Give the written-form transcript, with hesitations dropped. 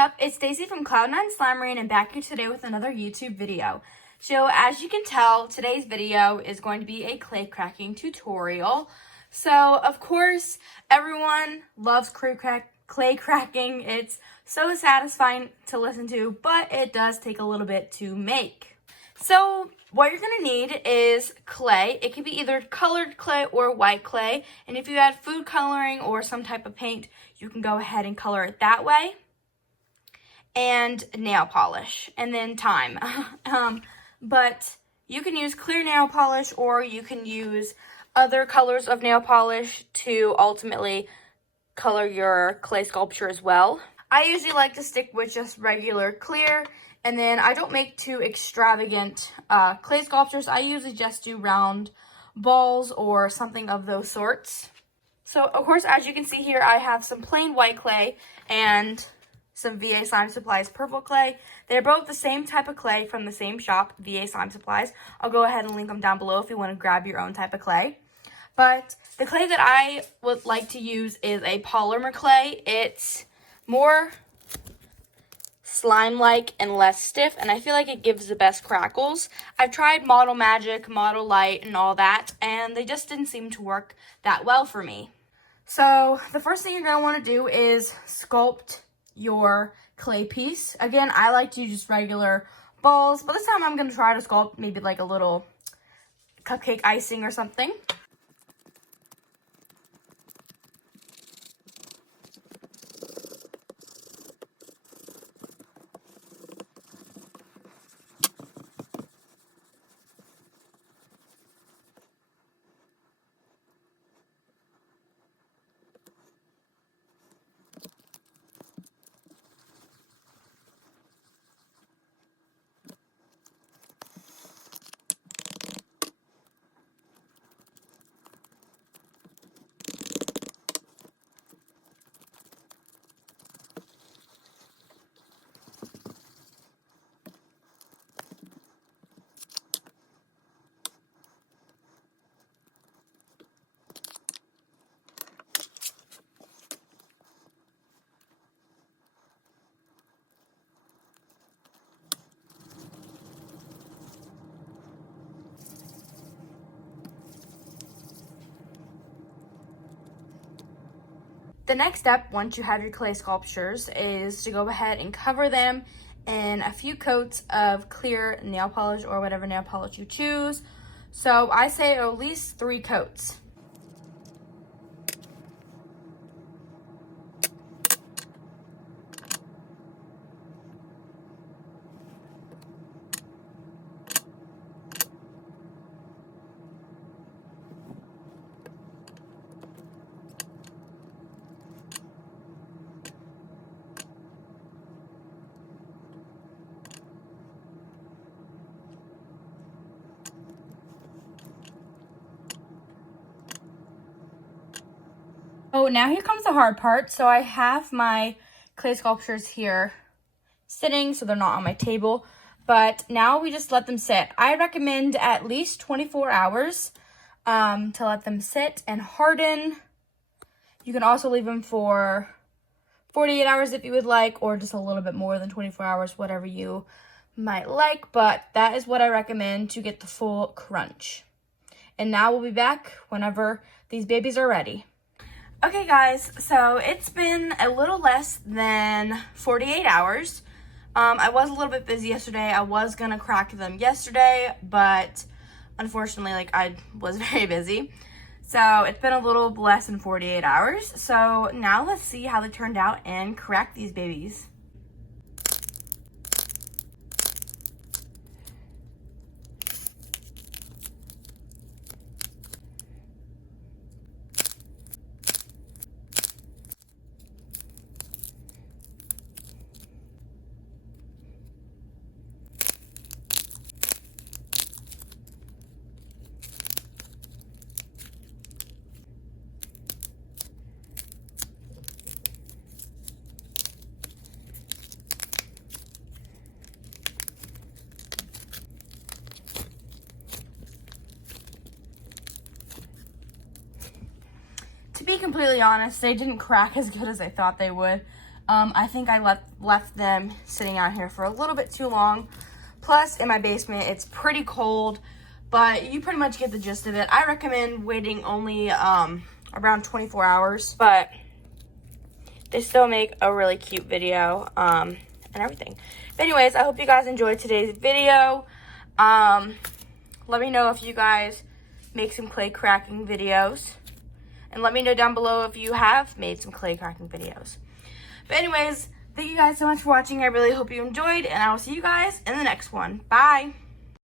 up? It's Stacy from CloudNineSlimery, and I'm back here today with another YouTube video. So as you can tell, today's video is going to be a clay cracking tutorial. So of course, everyone loves clay cracking. It's so satisfying to listen to, but it does take a little bit to make. So what you're going to need is clay. It can be either colored clay or white clay. And if you add food coloring or some type of paint, you can go ahead and color it that way. And nail polish, and then time. But you can use clear nail polish, or you can use other colors of nail polish to ultimately color your clay sculpture as well. I usually like to stick with just regular clear, and then I don't make too extravagant clay sculptures. I usually just do round balls or something of those sorts. So of course, as you can see here, I have some plain white clay and some VA Slime Supplies purple clay. They're both the same type of clay from the same shop, VA Slime Supplies. I'll go ahead and link them down below if you want to grab your own type of clay. But the clay that I would like to use is a polymer clay. It's more slime-like and less stiff, and I feel like it gives the best crackles. I've tried Model Magic, Model Light, and all that, and they just didn't seem to work that well for me. So the first thing you're going to want to do is sculpt your clay piece. Again, I like to use just regular balls, but this time I'm going to try to sculpt maybe like a little cupcake icing or something. The next step, once you have your clay sculptures, is to go ahead and cover them in a few coats of clear nail polish or whatever nail polish you choose. So I say at least 3 coats. Oh, now here comes the hard part. So I have my clay sculptures here sitting, so they're not on my table. But now we just let them sit. I recommend at least 24 hours to let them sit and harden. You can also leave them for 48 hours if you would like, or just a little bit more than 24 hours, whatever you might like. But that is what I recommend to get the full crunch. And now we'll be back whenever these babies are ready. Okay guys, so it's been a little less than 48 hours. I was a little bit busy yesterday. I was gonna crack them yesterday, but unfortunately, I was very busy. So it's been a little less than 48 hours. So now let's see how they turned out and crack these babies. To be completely honest, they didn't crack as good as I thought they would. I think I let left them sitting out here for a little bit too long. Plus, in my basement, it's pretty cold, but you pretty much get the gist of it. I recommend waiting only around 24 hours, but they still make a really cute video and everything. But anyways, I hope you guys enjoyed today's video. Let me know if you guys make some clay cracking videos. And let me know down below if you have made some clay cracking videos. But anyways, thank you guys so much for watching. I really hope you enjoyed, and I will see you guys in the next one. Bye!